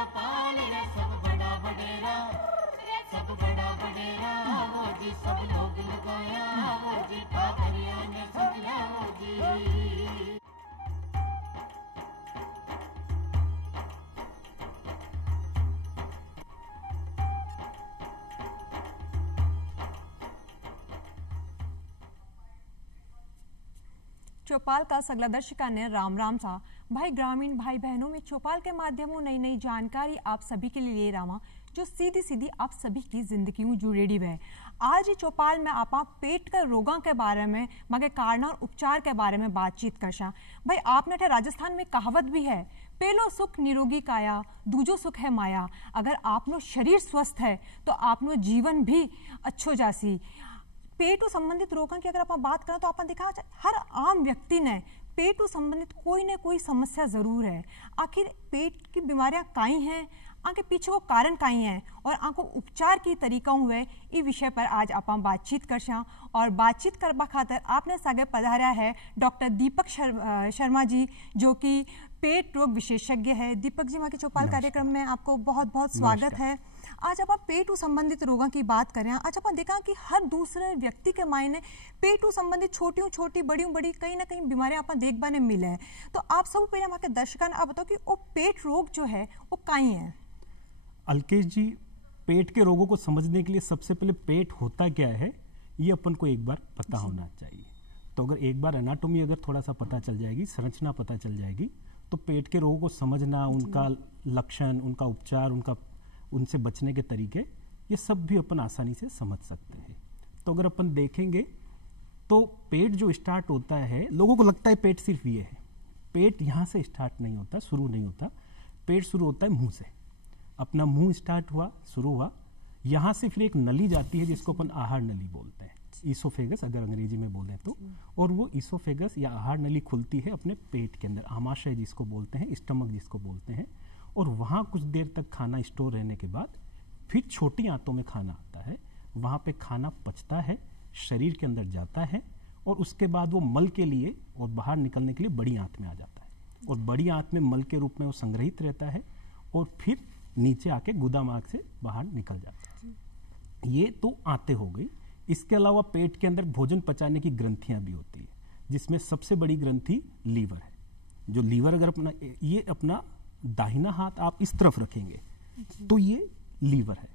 चौपाल रे सब बड़ा बडेरा, सब बड़ा बडेरा वो जी, सब लोग लगाया वो जी, पादरिया ने समझा वो जी। चौपाल का सगला दर्शका ने राम राम सा भाई ग्रामीण भाई बहनों में चौपाल के माध्यमों नई नई जानकारी आप सभी के लिए ले रहा जो सीधी सीधी आप सभी की जिंदगी में जुड़ेड़ी है। आज ही चौपाल में आप पेट के रोगों के बारे में मगे कारण और उपचार के बारे में बातचीत करशा। भाई आपने राजस्थान में कहावत भी है, पहलो सुख निरोगी काया, दूजो सुख है माया। अगर आपनो शरीर स्वस्थ है तो आपनो जीवन भी अच्छो जासी। पेट संबंधित रोगों की अगर आप बात करें तो आपने देखा हर आम व्यक्ति ने पेट संबंधित कोई न कोई समस्या जरूर है। आखिर पेट की बीमारियां काई हैं, आगे पीछे वो कारण काई हैं और आंखों उपचार की तरीका हुए इस विषय पर आज आप बातचीत करशा। और बातचीत करवा खातर आपने सागे पधारा है डॉक्टर दीपक शर्मा जी, जो कि पेट रोग विशेषज्ञ है। दीपक जी, वहाँ के चौपाल कार्यक्रम में आपको बहुत बहुत स्वागत है। आज आप पेट संबंधित रोगों की बात करें, आज आप देखा कि हर दूसरे व्यक्ति के मायने पेट संबंधित छोटी छोटी बड़ी कहीं ना कहीं बीमारियां आप देखने मिले हैं। तो आप सब पहले हमारे दर्शकों ने आप बताओ कि वो पेट रोग जो है वो काई है। अलकेश जी, पेट के रोगों को समझने के लिए सबसे पहले पेट होता क्या है ये अपन को एक बार पता होना चाहिए। तो अगर एक बार एनाटॉमी अगर थोड़ा सा पता चल जाएगी, संरचना पता चल जाएगी, तो पेट के रोगों को समझना, उनका लक्षण, उनका उपचार, उनसे बचने के तरीके, ये सब भी अपन आसानी से समझ सकते हैं। तो अगर अपन देखेंगे तो पेट जो स्टार्ट होता है, लोगों को लगता है पेट सिर्फ ये है। पेट यहाँ से स्टार्ट नहीं होता, शुरू नहीं होता। पेट शुरू होता है मुंह से। अपना मुंह स्टार्ट हुआ, शुरू हुआ, यहाँ से फिर एक नली जाती है जिसको अपन आहार नली बोलते हैं, ईसोफेगस अगर अंग्रेजी में बोलें तो। और वो ईसोफेगस या आहार नली खुलती है अपने पेट के अंदर, आमाशय जिसको बोलते हैं, स्टमक जिसको बोलते हैं। और वहाँ कुछ देर तक खाना स्टोर रहने के बाद फिर छोटी आंतों में खाना आता है, वहाँ पे खाना पचता है, शरीर के अंदर जाता है और उसके बाद वो मल के लिए और बाहर निकलने के लिए बड़ी आंत में आ जाता है। और बड़ी आंत में मल के रूप में वो संग्रहित रहता है और फिर नीचे आके गुदा मार्ग से बाहर निकल जाता है। ये तो आंतें हो गई। इसके अलावा पेट के अंदर भोजन पचाने की ग्रंथियां भी होती है, जिसमें सबसे बड़ी ग्रंथि लीवर है। जो लीवर अगर अपना दाहिना हाथ आप इस तरफ रखेंगे तो ये लीवर है,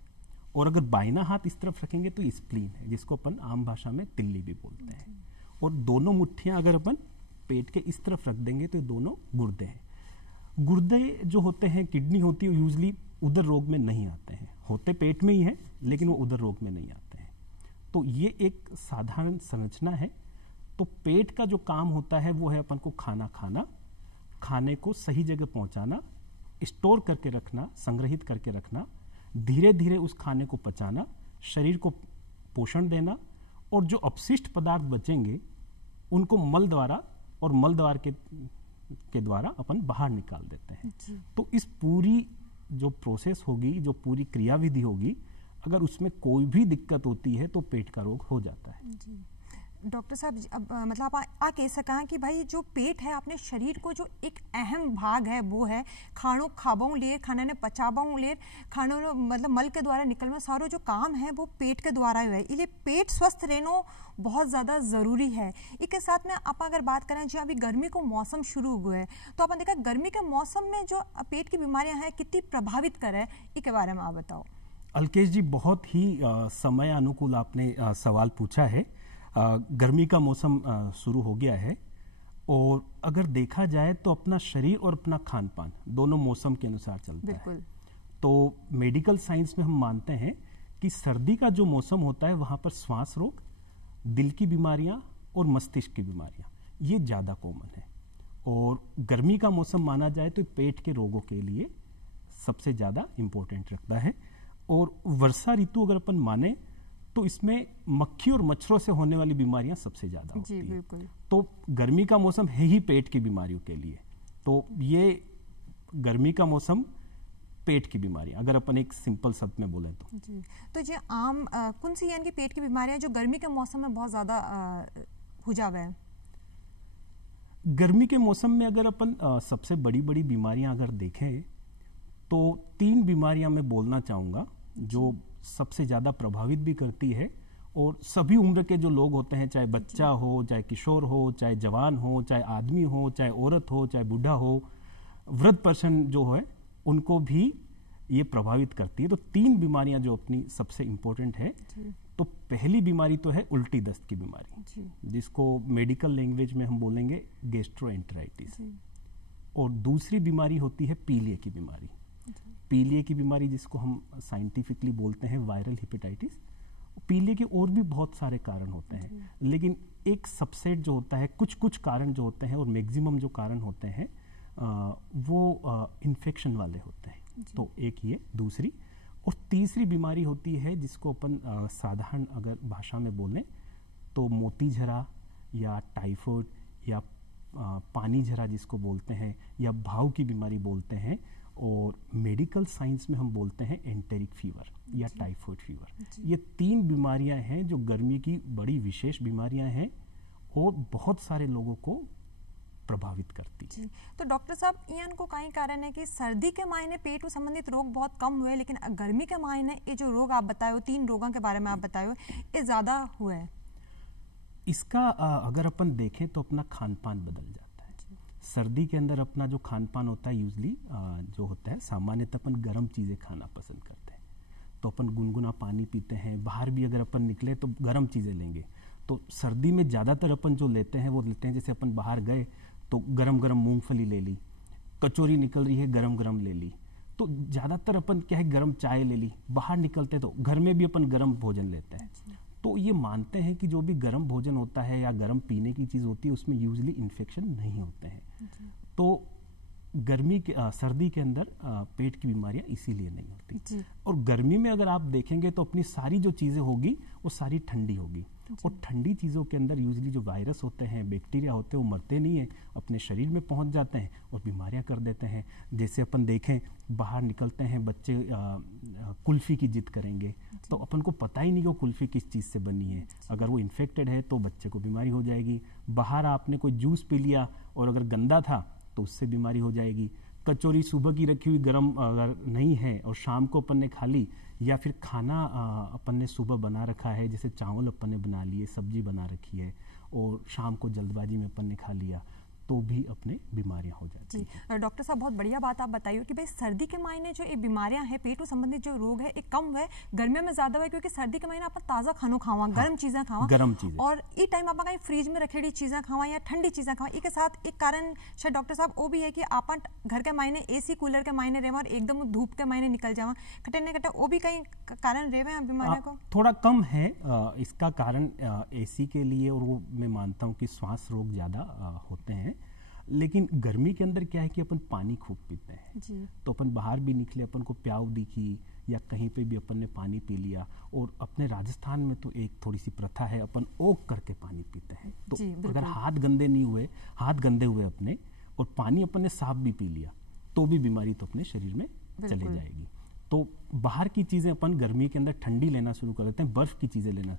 और अगर बाइना हाथ इस तरफ रखेंगे तो स्प्लीन है, जिसको अपन आम भाषा में तिल्ली भी बोलते हैं। और दोनों मुट्ठियां अगर अपन पेट के इस तरफ रख देंगे तो ये दोनों गुर्दे हैं। गुर्दे जो होते हैं, किडनी होती है, यूजली उदर रोग में नहीं आते हैं, होते पेट में ही है लेकिन वो उदर रोग में नहीं आते हैं। तो ये एक साधारण संरचना है। तो पेट का जो काम होता है वो है अपन को खाना खाना, खाने को सही जगह पहुंचाना, स्टोर करके रखना, संग्रहित करके रखना, धीरे धीरे उस खाने को पचाना, शरीर को पोषण देना, और जो अपशिष्ट पदार्थ बचेंगे उनको मल द्वारा और मल द्वार के द्वारा अपन बाहर निकाल देते हैं। तो इस पूरी जो प्रोसेस होगी, जो पूरी क्रियाविधि होगी, अगर उसमें कोई भी दिक्कत होती है तो पेट का रोग हो जाता है। डॉक्टर साहब, अब मतलब आप कह सका कि भाई जो पेट है अपने शरीर को जो एक अहम भाग है वो है खानों खाबाऊ लेर, खाना ने पचाबाऊ लेर, खानों मतलब मल के द्वारा निकलना, सारो जो काम है वो पेट के द्वारा ही है। इसलिए पेट स्वस्थ रहना बहुत ज़्यादा ज़रूरी है। इसके साथ में आप अगर बात करें, जी अभी गर्मी को मौसम शुरू हुआ है, तो अपन देखा गर्मी के मौसम में जो पेट की बीमारियां हैं कितनी प्रभावित करे, इसके बारे में आप बताओ। अलकेश जी, बहुत ही समय अनुकूल आपने सवाल पूछा है। गर्मी का मौसम शुरू हो गया है, और अगर देखा जाए तो अपना शरीर और अपना खान पान दोनों मौसम के अनुसार चलता है। तो मेडिकल साइंस में हम मानते हैं कि सर्दी का जो मौसम होता है वहाँ पर श्वास रोग, दिल की बीमारियाँ और मस्तिष्क की बीमारियाँ ये ज़्यादा कॉमन है। और गर्मी का मौसम माना जाए तो पेट के रोगों के लिए सबसे ज़्यादा इम्पोर्टेंट रखता है। और वर्षा ऋतु अगर अपन माने तो इसमें मक्खी और मच्छरों से होने वाली बीमारियां सबसे ज्यादा होती हैं। तो गर्मी का मौसम है ही पेट की बीमारियों के लिए। तो ये गर्मी का मौसम पेट की बीमारियां, अगर अपन एक सिंपल शब्द में बोले तो जी आम कौन सी यानी कि पेट की बीमारियां जो गर्मी के मौसम में बहुत ज्यादा हो जावे है? गर्मी के मौसम में अगर अपन सबसे बड़ी बड़ी बीमारियां अगर देखें तो 3 बीमारियां मैं बोलना चाहूँगा जो सबसे ज़्यादा प्रभावित भी करती है, और सभी उम्र के जो लोग होते हैं, चाहे बच्चा हो, चाहे किशोर हो, चाहे जवान हो, चाहे आदमी हो, चाहे औरत हो, चाहे बूढ़ा हो, वृद्ध पर्सन जो है, उनको भी ये प्रभावित करती है। तो 3 बीमारियां जो अपनी सबसे इम्पोर्टेंट है। तो पहली बीमारी तो है उल्टी दस्त की बीमारी, जिसको मेडिकल लैंग्वेज में हम बोलेंगे गैस्ट्रोएंटेराइटिस। और दूसरी बीमारी होती है पीलिया की बीमारी। पीलिया की बीमारी जिसको हम साइंटिफिकली बोलते हैं वायरल हेपेटाइटिस। पीलिया के और भी बहुत सारे कारण होते हैं, लेकिन एक सबसेट जो होता है, कुछ कारण जो होते हैं और मैक्सिमम जो कारण होते हैं वो इन्फेक्शन वाले होते हैं। तो एक ये दूसरी, और तीसरी बीमारी होती है जिसको अपन साधारण अगर भाषा में बोलें तो मोती झरा या टाइफाइड या पानी झरा जिसको बोलते हैं, या भाव की बीमारी बोलते हैं, और मेडिकल साइंस में हम बोलते हैं एंटेरिक फीवर या टाइफाइड फीवर। ये 3 बीमारियां हैं जो गर्मी की बड़ी विशेष बीमारियां हैं और बहुत सारे लोगों को प्रभावित करती है। तो डॉक्टर साहब, इनको कई कारण है कि सर्दी के मायने पेट से संबंधित रोग बहुत कम हुए, लेकिन गर्मी के मायने ये जो रोग आप बताए, 3 रोगों के बारे में आप बताए, ये ज्यादा हुए हैं। इसका अगर अपन देखें तो अपना खान पान बदल जाता है। सर्दी के अंदर अपना जो खान पान होता है यूजली जो होता है, सामान्यतः अपन गर्म चीज़ें खाना पसंद करते हैं। तो अपन गुनगुना पानी पीते हैं, बाहर भी अगर अपन निकले तो गर्म चीज़ें लेंगे। तो सर्दी में ज़्यादातर अपन जो लेते हैं वो लेते हैं, जैसे अपन बाहर गए तो गरम गरम मूंगफली ले ली, कचौरी निकल रही है गरम गरम ले ली। तो ज़्यादातर अपन क्या है, गरम चाय ले ली। बाहर निकलते तो घर में भी अपन गरम भोजन लेते हैं। तो ये मानते हैं कि जो भी गर्म भोजन होता है या गर्म पीने की चीज़ होती है उसमें यूजली इन्फेक्शन नहीं होते हैं। तो सर्दी के अंदर पेट की बीमारियां इसीलिए नहीं होती। और गर्मी में अगर आप देखेंगे तो अपनी सारी जो चीज़ें होगी वो सारी ठंडी होगी, और ठंडी चीज़ों के अंदर यूजली जो वायरस होते हैं, बैक्टीरिया होते हैं, वो मरते नहीं हैं, अपने शरीर में पहुंच जाते हैं और बीमारियां कर देते हैं। जैसे अपन देखें, बाहर निकलते हैं बच्चे कुल्फ़ी की जिद करेंगे, तो अपन को पता ही नहीं कि वो कुल्फ़ी किस चीज़ से बनी है। अगर वो इन्फेक्टेड है तो बच्चे को बीमारी हो जाएगी। बाहर आपने कोई जूस पी लिया और अगर गंदा था तो उससे बीमारी हो जाएगी। कचौरी सुबह की रखी हुई गरम अगर नहीं है और शाम को अपन ने खा ली, या फिर खाना अपन ने सुबह बना रखा है, जैसे चावल अपन ने बना लिए, सब्जी बना रखी है और शाम को जल्दबाजी में अपन ने खा लिया, तो भी अपने बीमारियां हो जाती हैं। डॉक्टर साहब, बहुत बढ़िया बात आप बताइए कि भाई सर्दी के महीने जो ये बीमारियां हैं, पेट से संबंधित जो रोग है, एक कम है, गर्मियों में ज्यादा है, क्योंकि सर्दी के महीने आप ताजा खानो खावा, गर्म चीजें खावा, गर्म चीजें, और ये टाइम आप कहीं फ्रिज में रखेड़ी चीजें खावा या ठंडी चीजें खावा। इसके साथ एक कारण शायद डॉक्टर साहब वो भी है कि आप घर के महीने एसी कूलर के महीने रहे और एकदम धूप के महीने निकल जावा, खटे न खटे वो भी कहीं कारण रहे बीमारियों को थोड़ा कम है। इसका कारण एसी के लिए, और वो मैं मानता हूँ कि श्वास रोग ज्यादा होते हैं। लेकिन गर्मी के अंदर क्या है कि अपन पानी खूब पीते हैं जी। तो अपन बाहर भी निकले, अपन को प्याव दिखी या कहीं पे भी अपन ने पानी पी लिया। और अपने राजस्थान में तो एक थोड़ी सी प्रथा है, अपन ओक करके पानी पीते हैं। तो अगर हाथ गंदे नहीं हुए, हाथ गंदे हुए अपने, और पानी अपन ने साफ भी पी लिया, तो भी बीमारी तो अपने शरीर में चली जाएगी। तो बाहर की चीज़ें अपन गर्मी के अंदर ठंडी लेना शुरू कर देते हैं, बर्फ़ की चीज़ें लेना।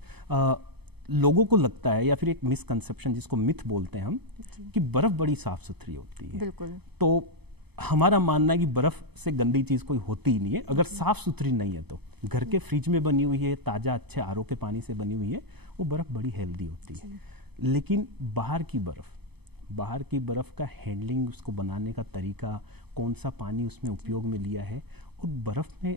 लोगों को लगता है, या फिर एक मिसकंसेप्शन जिसको मिथ बोलते हैं हम, कि बर्फ बड़ी साफ सुथरी होती है। बिल्कुल। तो हमारा मानना है कि बर्फ से गंदी चीज कोई होती ही नहीं है, अगर साफ सुथरी नहीं है तो। घर के फ्रिज में बनी हुई है, ताजा अच्छे आरओ के पानी से बनी हुई है, वो बर्फ बड़ी हेल्दी होती है। लेकिन बाहर की बर्फ का हैंडलिंग, उसको बनाने का तरीका, कौन सा पानी उसमें उपयोग में लिया है, और बर्फ में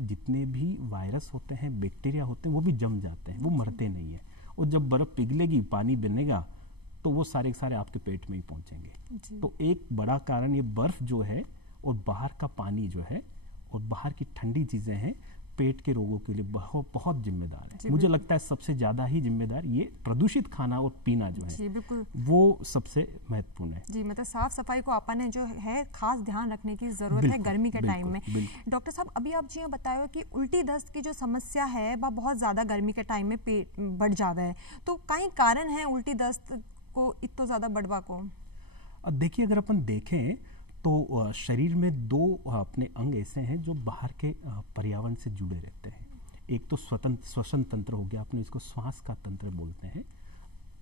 जितने भी वायरस होते हैं, बैक्टीरिया होते हैं, वो भी जम जाते हैं, वो मरते नहीं है। और जब बर्फ पिघलेगी, पानी बनेगा, तो वो सारे के सारे आपके पेट में ही पहुंचेंगे। तो एक बड़ा कारण ये बर्फ जो है और बाहर का पानी जो है और बाहर की ठंडी चीजें हैं, पेट के रोगों के लिए बहुत बहुत जिम्मेदार है। मुझे लगता है सबसे ज्यादा ही जिम्मेदार ये प्रदूषित खाना और पीना जो है, वो सबसे महत्वपूर्ण है जी। मतलब साफ सफाई को आपने जो है खास ध्यान रखने की जरूरत है गर्मी के टाइम में। डॉक्टर साहब, अभी आप जी बताए कि उल्टी दस्त की जो समस्या है वह बहुत ज्यादा गर्मी के टाइम में पेट बढ़ जाता है, तो कई कारण है उल्टी दस्त को इतना ज्यादा बढ़वा को? देखिए, अगर अपन देखें तो शरीर में 2 अपने अंग ऐसे हैं जो बाहर के पर्यावरण से जुड़े रहते हैं। एक तो श्वसन तंत्र हो गया, अपने इसको श्वास का तंत्र बोलते हैं।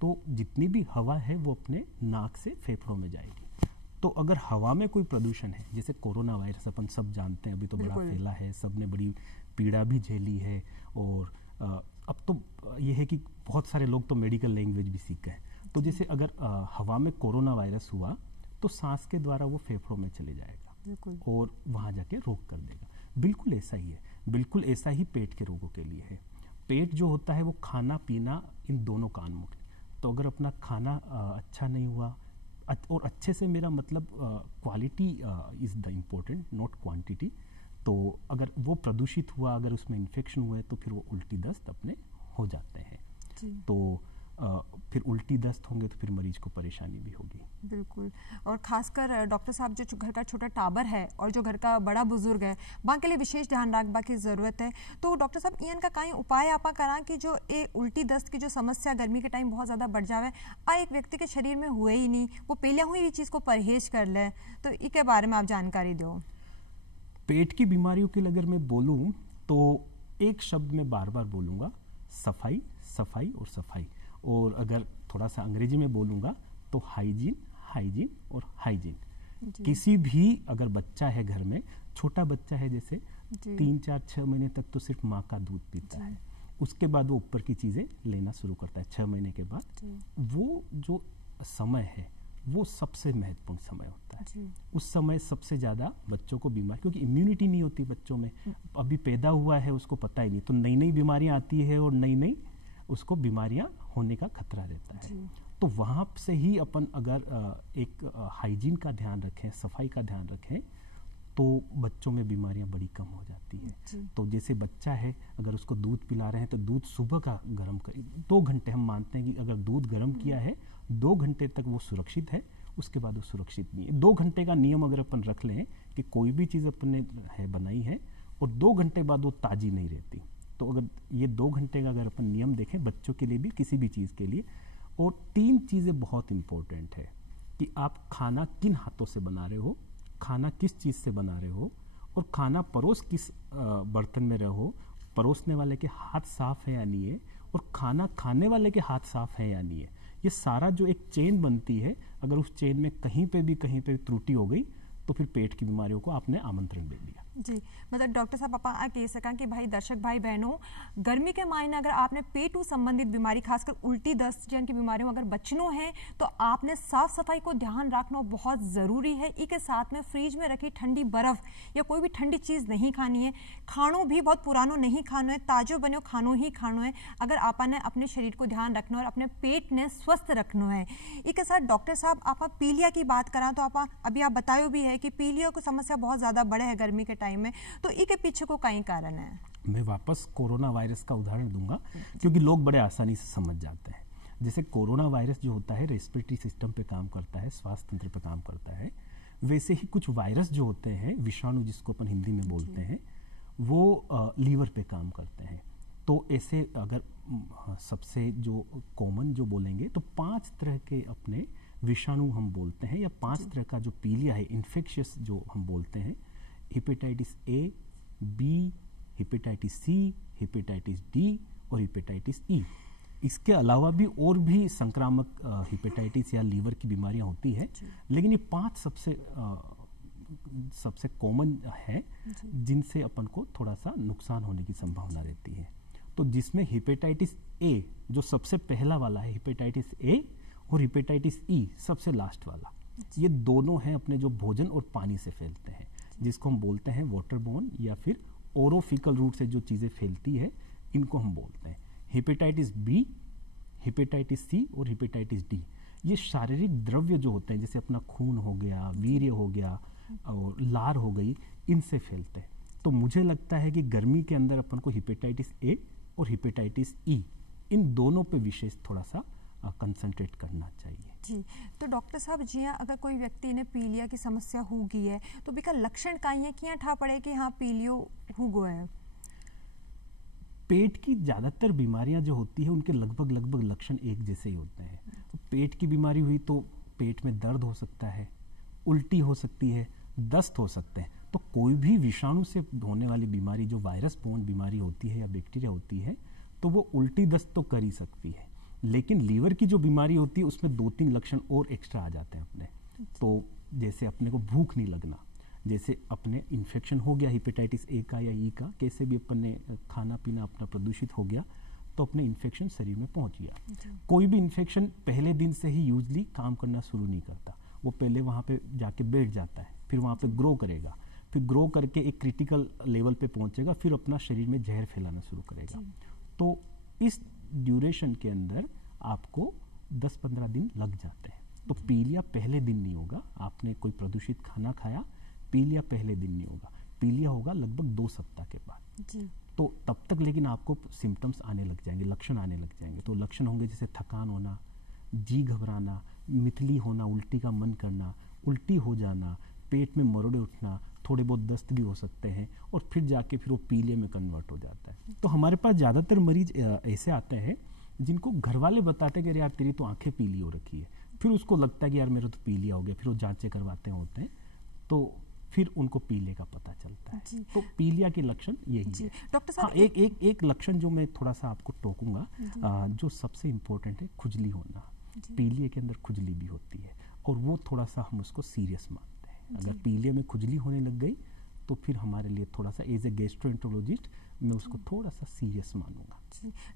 तो जितनी भी हवा है वो अपने नाक से फेफड़ों में जाएगी। तो अगर हवा में कोई प्रदूषण है, जैसे कोरोना वायरस अपन सब जानते हैं, अभी तो बड़ा फैला है, सबने बड़ी पीड़ा भी झेली है, और अब तो ये है कि बहुत सारे लोग तो मेडिकल लैंग्वेज भी सीख गए। तो जैसे अगर हवा में कोरोना वायरस हुआ तो सांस के द्वारा वो फेफड़ों में चले जाएगा और वहाँ जाके रोग कर देगा। बिल्कुल ऐसा ही है, बिल्कुल ऐसा ही पेट के रोगों के लिए है। पेट जो होता है वो खाना पीना इन दोनों का अनमुख है। तो अगर अपना खाना अच्छा नहीं हुआ, और अच्छे से मेरा मतलब quality is the important, not quantity. तो अगर वो प्रदूषित हुआ, अगर उसमें इन्फेक्शन हुआ है तो फिर वो उल्टी दस्त अपने हो जाते हैं। तो फिर उल्टी दस्त होंगे तो फिर मरीज को परेशानी भी होगी। बिल्कुल, और खासकर डॉक्टर साहब जो घर का छोटा टाबर है और जो घर का बड़ा बुजुर्ग है, वहाँ के लिए विशेष ध्यान रखने की ज़रूरत है। तो डॉक्टर साहब इनका कई उपाय आप करा कि जो ये उल्टी दस्त की जो समस्या गर्मी के टाइम बहुत ज़्यादा बढ़ जावे, एक व्यक्ति के शरीर में हुए ही नहीं, वो पहले हुई ये चीज़ को परहेज कर ले, तो इसके बारे में आप जानकारी दो। पेट की बीमारियों के लिए अगर मैं बोलूँ तो एक शब्द में बार बार बोलूँगा, सफाई, सफाई और सफाई। और अगर थोड़ा सा अंग्रेजी में बोलूँगा तो हाइजीन, हाइजीन और हाइजीन। किसी भी अगर बच्चा है घर में, छोटा बच्चा है जैसे 3, 4, 6 महीने तक तो सिर्फ माँ का दूध पीता है, उसके बाद वो ऊपर की चीज़ें लेना शुरू करता है। 6 महीने के बाद वो जो समय है वो सबसे महत्वपूर्ण समय होता है। उस समय सबसे ज़्यादा बच्चों को बीमारी, क्योंकि इम्यूनिटी नहीं होती बच्चों में, अभी पैदा हुआ है उसको पता ही नहीं, तो नई नई बीमारियाँ आती है और नई नई उसको बीमारियां होने का खतरा रहता है। तो वहाँ से ही अपन अगर एक हाइजीन का ध्यान रखें, सफाई का ध्यान रखें, तो बच्चों में बीमारियां बड़ी कम हो जाती है। तो जैसे बच्चा है, अगर उसको दूध पिला रहे हैं तो दूध सुबह का गर्म कर, 2 घंटे हम मानते हैं कि अगर दूध गर्म किया है 2 घंटे तक वो सुरक्षित है, उसके बाद वो सुरक्षित नहीं है। 2 घंटे का नियम अगर अपन रख लें कि कोई भी चीज़ अपन ने बनाई है और 2 घंटे बाद वो ताज़ी नहीं रहती, तो अगर ये 2 घंटे का अगर अपन नियम देखें बच्चों के लिए भी, किसी भी चीज़ के लिए। और 3 चीज़ें बहुत इम्पोर्टेंट है कि आप खाना किन हाथों से बना रहे हो, खाना किस चीज़ से बना रहे हो, और खाना परोस किस बर्तन में रहो, परोसने वाले के हाथ साफ है या नहीं है, और खाना खाने वाले के हाथ साफ है या नहीं है। ये सारा जो एक चेन बनती है, अगर उस चेन में कहीं पे भी त्रुटि हो गई तो फिर पेट की बीमारियों को आपने आमंत्रण दे दिया। जी, मतलब डॉक्टर साहब आप कह सकें कि भाई दर्शक भाई बहनों, गर्मी के मायने अगर आपने पेट संबंधित बीमारी, खासकर उल्टी दस्त जैन की बीमारियों अगर बचना है तो आपने साफ सफाई को ध्यान रखना बहुत ज़रूरी है। इसके साथ में फ्रिज में रखी ठंडी बर्फ या कोई भी ठंडी चीज़ नहीं खानी है, खानों भी बहुत पुरानों नहीं खाना है, ताजो बनो खानों ही खाना है, अगर आपने अपने शरीर को ध्यान रखना और अपने पेट ने स्वस्थ रखना है। इसके साथ डॉक्टर साहब आप पीलिया की बात करा तो अभी आप बतायो भी है कि पीलिया की समस्या बहुत ज़्यादा बढ़े है गर्मी के टाइम में, तो इसके पीछे को कई कारण है। मैं वापस कोरोना वायरस का उदाहरण दूंगा क्योंकि लोग बड़े आसानी से समझ जाते हैं। जैसे कोरोना वायरस जो होता है रेस्पिरेटरी सिस्टम पे काम करता है, स्वास्थ्य तंत्र पे काम करता है, वैसे ही कुछ वायरस जो होते हैं, विषाणु जिसको अपन हिंदी में बोलते हैं, वो लीवर पे काम करते हैं। तो ऐसे अगर सबसे जो कॉमन जो बोलेंगे तो 5 तरह के अपने विषाणु हम बोलते हैं, या 5 तरह का जो पीलिया है, इन्फेक्शियस जो हम बोलते हैं, hepatitis A, B, hepatitis C, hepatitis D और हेपेटाइटिस ई। इसके अलावा भी और भी संक्रामक हेपेटाइटिस या लीवर की बीमारियां होती है, लेकिन ये 5 सबसे कॉमन है जिनसे अपन को थोड़ा सा नुकसान होने की संभावना रहती है। तो जिसमें हेपेटाइटिस ए जो सबसे पहला वाला है, हेपेटाइटिस ए, और हेपेटाइटिस ई सबसे लास्ट वाला, ये दोनों हैं अपने जो भोजन और पानी से फैलते हैं, जिसको हम बोलते हैं वाटरबोर्न या फिर ओरोफिकल रूट से जो चीज़ें फैलती है, इनको हम बोलते हैं। हेपेटाइटिस बी, हेपेटाइटिस सी और हेपेटाइटिस डी, ये शारीरिक द्रव्य जो होते हैं, जैसे अपना खून हो गया, वीर्य हो गया और लार हो गई, इनसे फैलते हैं। तो मुझे लगता है कि गर्मी के अंदर अपन को हेपेटाइटिस ए और हेपेटाइटिस ई, इन दोनों पे विशेष थोड़ा सा कंसंट्रेट करना चाहिए। जी, तो डॉक्टर साहब जी अगर कोई व्यक्ति ने पीलिया की समस्या हो गई है तो बिका लक्षण काई है कि ठा पड़े कि हाँ पीलियो हो गया है? पेट की ज़्यादातर बीमारियां जो होती है उनके लगभग लक्षण एक जैसे ही होते हैं। तो पेट की बीमारी हुई तो पेट में दर्द हो सकता है, उल्टी हो सकती है, दस्त हो सकते हैं। तो कोई भी विषाणु से होने वाली बीमारी जो वायरस बोर्न बीमारी होती है या बैक्टीरिया होती है, तो वो उल्टी दस्त तो कर ही सकती है। लेकिन लीवर की जो बीमारी होती है उसमें 2-3 लक्षण और एक्स्ट्रा आ जाते हैं अपने। तो जैसे अपने को भूख नहीं लगना, जैसे अपने इन्फेक्शन हो गया हेपेटाइटिस ए का या ई का, कैसे भी अपने खाना पीना अपना प्रदूषित हो गया तो अपने इन्फेक्शन शरीर में पहुंच गया। कोई भी इन्फेक्शन पहले दिन से ही यूजली काम करना शुरू नहीं करता, वो पहले वहाँ पे जाके बैठ जाता है, फिर वहाँ पे ग्रो करेगा, फिर ग्रो करके एक क्रिटिकल लेवल पे पहुंचेगा, फिर अपना शरीर में जहर फैलाना शुरू करेगा। तो इस ड्यूरेशन के अंदर आपको 10-15 दिन लग जाते हैं। तो पीलिया पहले दिन नहीं होगा, आपने कोई प्रदूषित खाना खाया, पीलिया पहले दिन नहीं होगा, पीलिया होगा लगभग 2 सप्ताह के बाद जी। तो तब तक लेकिन आपको सिम्टम्स आने लग जाएंगे, लक्षण आने लग जाएंगे। तो लक्षण होंगे जैसे थकान होना, जी घबराना, मितली होना, उल्टी का मन करना, उल्टी हो जाना, पेट में मरोड़े उठना, थोड़े बहुत दस्त भी हो सकते हैं, और फिर जाके फिर वो पीलिया में कन्वर्ट हो जाता है। तो हमारे पास ज़्यादातर मरीज ऐसे आते हैं जिनको घर वाले बताते हैं कि यार तेरी तो आंखें पीली हो रखी है, फिर उसको लगता है कि यार मेरा तो पीलिया हो गया, फिर वो जांचें करवाते होते हैं, तो फिर उनको पीलिया का पता चलता है। तो पीलिया के लक्षण यही है। डॉक्टर साहब, हाँ, एक लक्षण जो मैं थोड़ा सा आपको टोकूंगा, जो सबसे इम्पोर्टेंट है, खुजली होना। पीलिया के अंदर खुजली भी होती है, और वो थोड़ा सा हम उसको सीरियस मानते हैं। अगर पीलिया में खुजली होने लग गई तो फिर हमारे लिए थोड़ा सा, एज ए गैस्ट्रोएंटरोलॉजिस्ट मैं उसको थोड़ा सा सीरियस मानूंगा।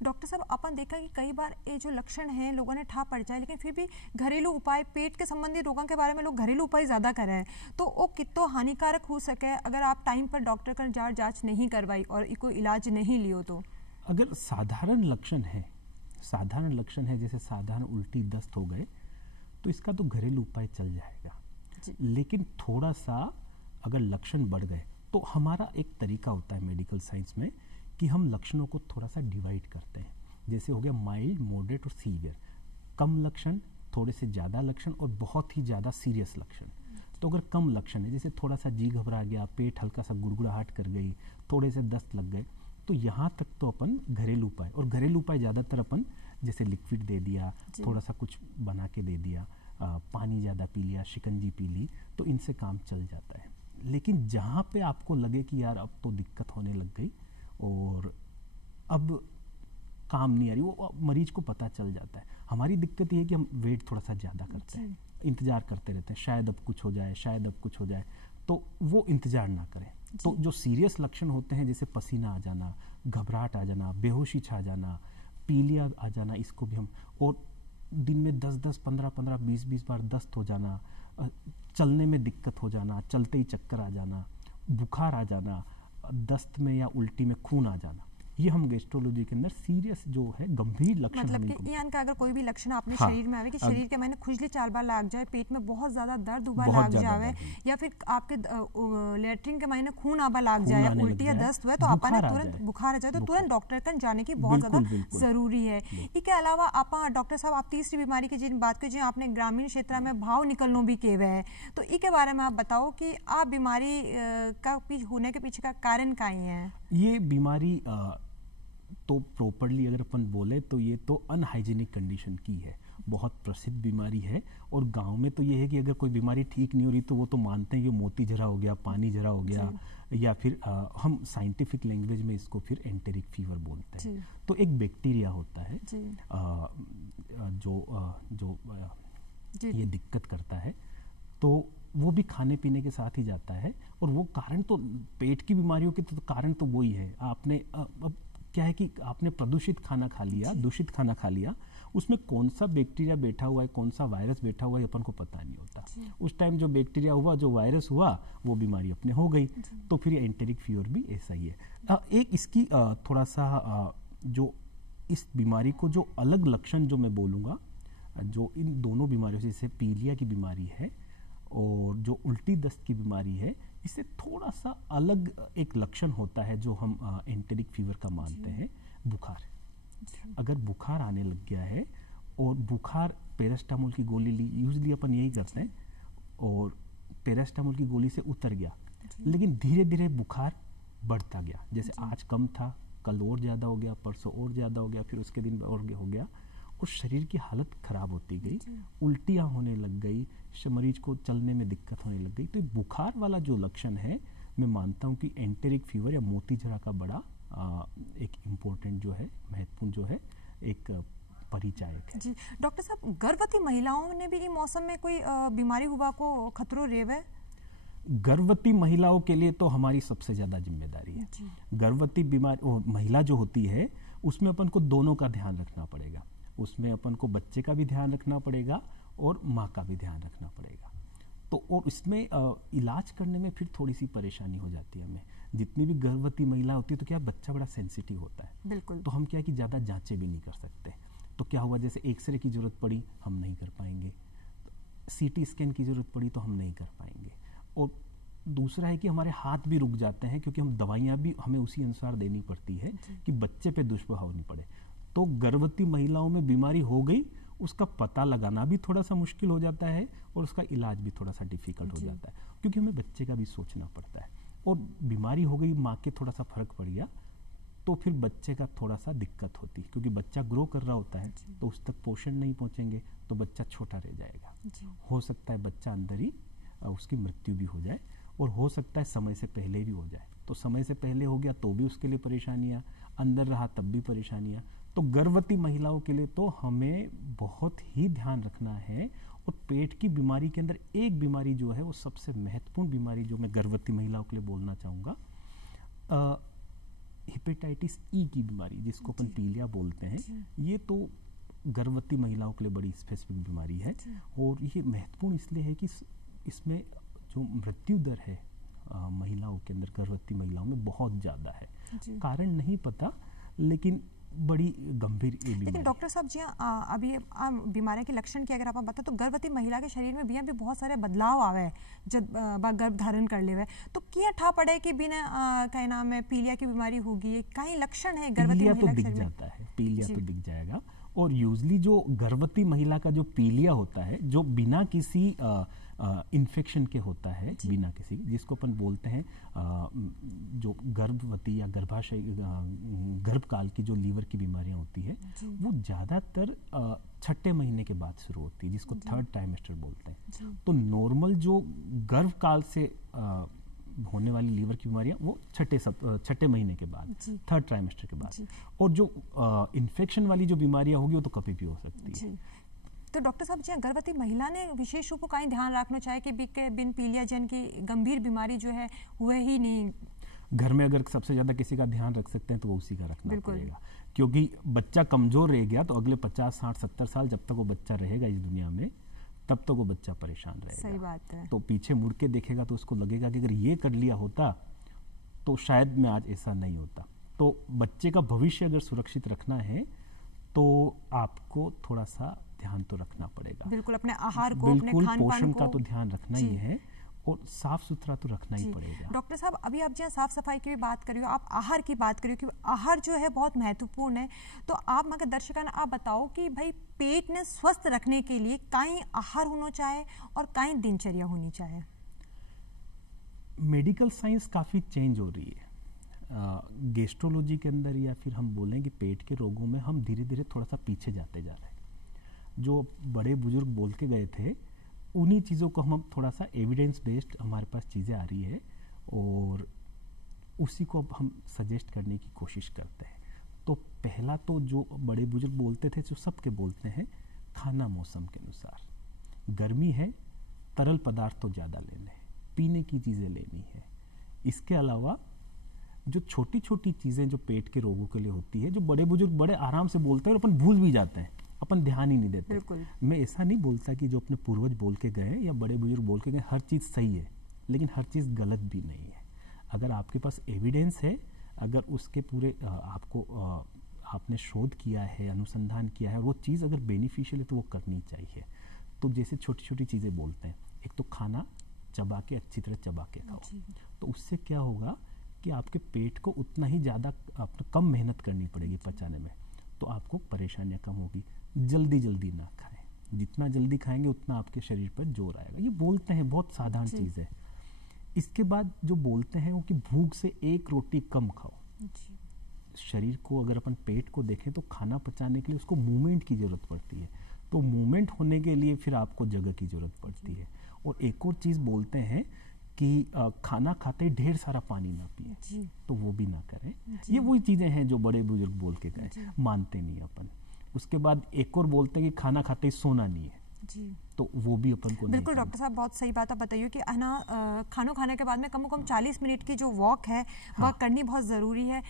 डॉक्टर साहब, अपन देखा कि कई बार ये जो लक्षण हैं लोगों ने ठा पड़ जाए, लेकिन फिर भी घरेलू उपाय, पेट के संबंधी रोगों के बारे में लोग घरेलू उपाय ज़्यादा कर रहे हैं, तो वो कितना हानिकारक हो सके अगर आप टाइम पर डॉक्टर का जांच नहीं करवाई और कोई इलाज नहीं लियो तो? अगर साधारण लक्षण है जैसे साधारण उल्टी दस्त हो गए तो इसका तो घरेलू उपाय चल जाएगा। लेकिन थोड़ा सा अगर लक्षण बढ़ गए तो हमारा एक तरीका होता है मेडिकल साइंस में कि हम लक्षणों को थोड़ा सा डिवाइड करते हैं। जैसे हो गया माइल्ड, मॉडरेट और सीवियर, कम लक्षण, थोड़े से ज़्यादा लक्षण और बहुत ही ज़्यादा सीरियस लक्षण। तो अगर कम लक्षण है, जैसे थोड़ा सा जी घबरा गया, पेट हल्का सा गुड़गुड़ाहट कर गई, थोड़े से दस्त लग गए, तो यहाँ तक तो अपन घरेलू उपाय, और घरेलू उपाय ज़्यादातर अपन जैसे लिक्विड दे दिया, थोड़ा सा कुछ बना के दे दिया, पानी ज़्यादा पी लिया, शिकंजी पी ली, तो इनसे काम चल जाता है। लेकिन जहाँ पे आपको लगे कि यार अब तो दिक्कत होने लग गई और अब काम नहीं आ रही, वो मरीज को पता चल जाता है। हमारी दिक्कत ये है कि हम वेट थोड़ा सा ज़्यादा करते हैं, इंतज़ार करते रहते हैं, शायद अब कुछ हो जाए, शायद अब कुछ हो जाए, तो वो इंतज़ार ना करें। तो जो सीरियस लक्षण होते हैं जैसे पसीना आ जाना, घबराहट आ जाना, बेहोशी छा जाना, पीलिया आ जाना, इसको भी हम, और दिन में 10-10, 15-15, 20-20 बार दस्त हो जाना, चलने में दिक्कत हो जाना, चलते ही चक्कर आ जाना, बुखार आ जाना, दस्त में या उल्टी में खून आ जाना, ये हम गैस्ट्रोलॉजी के अंदर सीरियस जो है गंभीर लक्षण, मतलब कि यानी कि अगर कोई भी लक्षण अपने हाँ, शरीर में आवे कि शरीर के मैंने खुजली 4 बार लाग जाए, पेट में बहुत ज्यादा दर्द उबा लाग जावे, या फिर आपके लेटरिन के मैंने खून आबा लाग जाए, उल्टी या दस्त हुए, तो अपन तुरंत बुखार आ जाए तो तुरंत डॉक्टर कन जाने की बहुत ज्यादा जरूरी है। इसके अलावा आप डॉक्टर साहब, आप तीसरी बीमारी की जिन बात की, जो आपने ग्रामीण क्षेत्र में भाव निकलनो भी केवे है, तो इसके बारे में आप बताओ कि आप बीमारी का होने के पीछे का कारण क्या है? ये बीमारी तो प्रॉपरली अगर अपन बोले तो ये तो अनहाइजीनिक कंडीशन की है, बहुत प्रसिद्ध बीमारी है। और गांव में तो ये है कि अगर कोई बीमारी ठीक नहीं हो रही तो वो तो मानते हैं कि मोती जरा हो गया, पानी जरा हो गया, या फिर हम साइंटिफिक लैंग्वेज में इसको फिर एंटेरिक फीवर बोलते हैं। तो एक बैक्टीरिया होता है जो ये दिक्कत करता है, तो वो भी खाने पीने के साथ ही जाता है। और वो कारण तो पेट की बीमारियों के तो कारण तो वही है। आपने अब क्या है कि आपने प्रदूषित खाना खा लिया, दूषित खाना खा लिया, उसमें कौन सा बैक्टीरिया बैठा हुआ है, कौन सा वायरस बैठा हुआ है, अपन को पता नहीं होता। उस टाइम जो बैक्टीरिया हुआ, जो वायरस हुआ, वो बीमारी अपने हो गई। तो फिर एंटेरिक फीवर भी ऐसा ही है। एक इसकी थोड़ा सा जो इस बीमारी को जो अलग लक्षण जो मैं बोलूँगा, जो इन दोनों बीमारियों से, जैसे पीलिया की बीमारी है और जो उल्टी दस्त की बीमारी है, इससे थोड़ा सा अलग एक लक्षण होता है जो हम एंटेरिक फीवर का मानते हैं, बुखार। अगर बुखार आने लग गया है और बुखार पैरास्टामोल की गोली ली, यूजली अपन यही करते हैं, और पैरास्टामोल की गोली से उतर गया, लेकिन धीरे धीरे बुखार बढ़ता गया। जैसे आज कम था, कल और ज़्यादा हो गया, परसों और ज़्यादा हो गया, फिर उसके दिन और हो गया, और शरीर की हालत खराब होती गई, उल्टियाँ होने लग गई, मरीज को चलने में दिक्कत होने लग गई। तो बुखार वाला जो लक्षण है, मैं मानता हूँ कि एंटेरिक फीवर या मोती जरा का बड़ा एक इम्पोर्टेंट जो है, महत्वपूर्ण जो है, एक परिचायक है। जी डॉक्टर साहब, गर्भवती महिलाओं ने भी मौसम में कोई बीमारी हुआ को खतरो रेवे? गर्भवती महिलाओं के लिए तो हमारी सबसे ज्यादा जिम्मेदारी है। गर्भवती महिला जो होती है उसमें अपन को दोनों का ध्यान रखना पड़ेगा। उसमें अपन को बच्चे का भी ध्यान रखना पड़ेगा और माँ का भी ध्यान रखना पड़ेगा। तो और इसमें इलाज करने में फिर थोड़ी सी परेशानी हो जाती है हमें। जितनी भी गर्भवती महिला होती है तो क्या बच्चा बड़ा सेंसिटिव होता है, बिल्कुल। तो हम क्या कि ज़्यादा जांचें भी नहीं कर सकते। तो क्या हुआ, जैसे एक्सरे की ज़रूरत पड़ी हम नहीं कर पाएंगे, सीटी स्कैन की ज़रूरत पड़ी तो हम नहीं कर पाएंगे। और दूसरा है कि हमारे हाथ भी रुक जाते हैं क्योंकि हम दवाइयाँ भी हमें उसी अनुसार देनी पड़ती है कि बच्चे पे दुष्प्रभाव नहीं पड़े। तो गर्भवती महिलाओं में बीमारी हो गई, उसका पता लगाना भी थोड़ा सा मुश्किल हो जाता है और उसका इलाज भी थोड़ा सा डिफिकल्ट हो जाता है क्योंकि हमें बच्चे का भी सोचना पड़ता है। और बीमारी हो गई, माँ के थोड़ा सा फर्क पड़ गया तो फिर बच्चे का थोड़ा सा दिक्कत होती है क्योंकि बच्चा ग्रो कर रहा होता है तो उस तक पोषण नहीं पहुँचेंगे तो बच्चा छोटा रह जाएगा। हो सकता है बच्चा अंदर ही उसकी मृत्यु भी हो जाए और हो सकता है समय से पहले भी हो जाए। तो समय से पहले हो गया तो भी उसके लिए परेशानियाँ, अंदर रहा तब भी परेशानियाँ। तो गर्भवती महिलाओं के लिए तो हमें बहुत ही ध्यान रखना है। और पेट की बीमारी के अंदर एक बीमारी जो है वो सबसे महत्वपूर्ण बीमारी जो मैं गर्भवती महिलाओं के लिए बोलना चाहूँगा, हेपेटाइटिस ई की बीमारी जिसको अपन पीलिया बोलते हैं। ये तो गर्भवती महिलाओं के लिए बड़ी स्पेसिफिक बीमारी है और ये महत्वपूर्ण इसलिए है कि इसमें जो मृत्यु दर है महिलाओं के अंदर, गर्भवती महिलाओं में बहुत ज़्यादा है। कारण नहीं पता लेकिन बड़ी गंभीर ये बीमारी। लेकिन डॉक्टर साहब जी अभी बीमारी के लक्षण की अगर आप बताओ तो गर्भवती महिला के शरीर में भी बहुत सारे बदलाव आवे हैं जब गर्भ धारण कर लेवे, तो क्या ठा पड़े कि बिना क्या नाम है पीलिया की बीमारी होगी? कहीं लक्षण है गर्भवती महिला तो दिख जाता है, पीलिया तो दिख जाएगा। और यूजली जो गर्भवती महिला का जो पीलिया होता है जो बिना किसी इन्फेक्शन के होता है, बिना किसी, जिसको अपन बोलते हैं जो गर्भवती या गर्भाशय गर्भकाल की जो लीवर की बीमारियां होती है वो ज़्यादातर छठे महीने के बाद शुरू होती है जिसको थर्ड ट्राइमेस्टर बोलते हैं। तो नॉर्मल जो गर्भकाल से होने वाली लीवर की बीमारियां वो छठे महीने के बाद, थर्ड ट्राइमेस्टर के बाद। और जो इन्फेक्शन वाली जो बीमारियां होगी वो तो कभी भी हो सकती है। तो डॉक्टर साहब जी गर्भवती महिला ने विशेष रूप से ध्यान रखना चाहिए कि बिन पीलिया जन की गंभीर बीमारी जो है हुए ही नहीं। घर में अगर सबसे ज्यादा किसी का ध्यान रख सकते हैं तो वो उसी का रखना पड़ेगा क्योंकि बच्चा कमजोर रह गया तो अगले 50, 60, 70 साल जब तक वो बच्चा रहेगा इस दुनिया में तब तक वो बच्चा परेशान रहेगा। सही बात है। तो पीछे मुड़ के देखेगा तो उसको लगेगा कि अगर ये कर लिया होता तो शायद मैं आज ऐसा नहीं होता। तो बच्चे का भविष्य अगर सुरक्षित रखना है तो आपको थोड़ा सा ध्यान तो रखना पड़ेगा। बिल्कुल, अपने आहार को, अपने खान-पान को, पोषण का तो ध्यान रखना ही है और साफ सुथरा तो रखना ही पड़ेगा। डॉक्टर साहब अभी आप जहाँ साफ सफाई की भी बात करियो, आप आहार की बात करियो कि आहार जो है बहुत महत्वपूर्ण है, तो आप मगर दर्शकों आप बताओ कि भाई पेट ने स्वस्थ रखने के लिए काई आहार होना चाहे और काई दिनचर्या होनी चाहे? मेडिकल साइंस काफ़ी चेंज हो रही है। गैस्ट्रोलॉजी के अंदर या फिर हम बोलें कि पेट के रोगों में हम धीरे धीरे थोड़ा सा पीछे जाते जा रहे हैं। जो बड़े बुजुर्ग बोल के गए थे उन्हीं चीज़ों को हम थोड़ा सा एविडेंस बेस्ड हमारे पास चीज़ें आ रही है और उसी को अब हम सजेस्ट करने की कोशिश करते हैं। तो पहला तो जो बड़े बुजुर्ग बोलते थे जो सबके बोलते हैं, खाना मौसम के अनुसार। गर्मी है, तरल पदार्थ तो ज़्यादा लेने हैं, पीने की चीज़ें लेनी है। इसके अलावा जो छोटी छोटी चीज़ें जो पेट के रोगों के लिए होती है, जो बड़े बुजुर्ग बड़े आराम से बोलते हैं और अपन भूल भी जाते हैं, अपन ध्यान ही नहीं देते। मैं ऐसा नहीं बोलता कि जो अपने पूर्वज बोल के गए या बड़े बुजुर्ग बोल के गए हर चीज़ सही है, लेकिन हर चीज़ गलत भी नहीं है। अगर आपके पास एविडेंस है, अगर उसके पूरे आपने शोध किया है, अनुसंधान किया है, वो चीज़ अगर बेनिफिशियल है तो वो करनी चाहिए। तो जैसे छोटी छोटी चीज़ें बोलते हैं, एक तो खाना चबा के अच्छी तरह चबा के खाओ, तो उससे क्या होगा कि आपके पेट को उतना ही ज़्यादा कम मेहनत करनी पड़ेगी पचाने में, तो आपको परेशानियाँ कम होगी। जल्दी जल्दी ना खाएं, जितना जल्दी खाएंगे उतना आपके शरीर पर जोर आएगा। ये बोलते हैं, बहुत साधारण चीज़ है। इसके बाद जो बोलते हैं वो कि भूख से एक रोटी कम खाओ। शरीर को अगर अपन पेट को देखें तो खाना पचाने के लिए उसको मूवमेंट की ज़रूरत पड़ती है, तो मूवमेंट होने के लिए फिर आपको जगह की ज़रूरत पड़ती है। और एक और चीज़ बोलते हैं कि खाना खाते ही ढेर सारा पानी ना पिए, तो वो भी ना करें। ये वही चीज़ें हैं जो बड़े बुजुर्ग बोल के गए, मानते नहीं अपन। उसके बाद एक और बोलते हैं कि खाना खाते ही सोना नहीं है, जी तो वो भी अपन को नहीं बिल्कुल करना। डॉक्टर साहब बहुत सही बात आप बताइए कि है ना खानों खाने के बाद में कम से कम 40 मिनट की जो वॉक है वह करनी बहुत ज़रूरी है।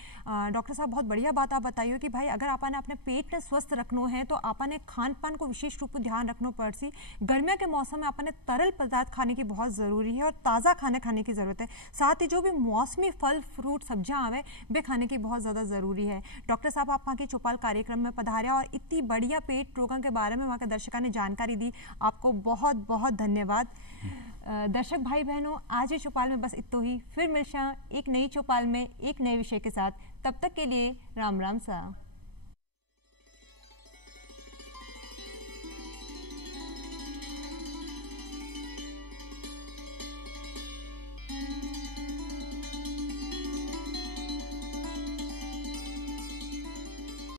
डॉक्टर साहब बहुत बढ़िया बात आप बताइए कि भाई अगर आपने अपने पेट ने स्वस्थ रखना है तो आपने खान पान को विशेष रूप से ध्यान रखना पड़सी। गर्मियों के मौसम में आपने तरल पदार्थ खाने की बहुत ज़रूरी है और ताज़ा खाने की ज़रूरत है। साथ ही जो भी मौसमी फल फ्रूट सब्जियाँ आवे वे खाने की बहुत ज़्यादा ज़रूरी है। डॉक्टर साहब आप वहाँ के चौपाल कार्यक्रम में पधारे और इतनी बढ़िया पेट रोगों के बारे में वहाँ के दर्शकों ने जानकारी दी, आपको बहुत बहुत धन्यवाद। दर्शक भाई बहनों, आज ये चौपाल में बस इतना ही। फिर मिलशा एक नई चौपाल में एक नए विषय के साथ। तब तक के लिए राम राम सा।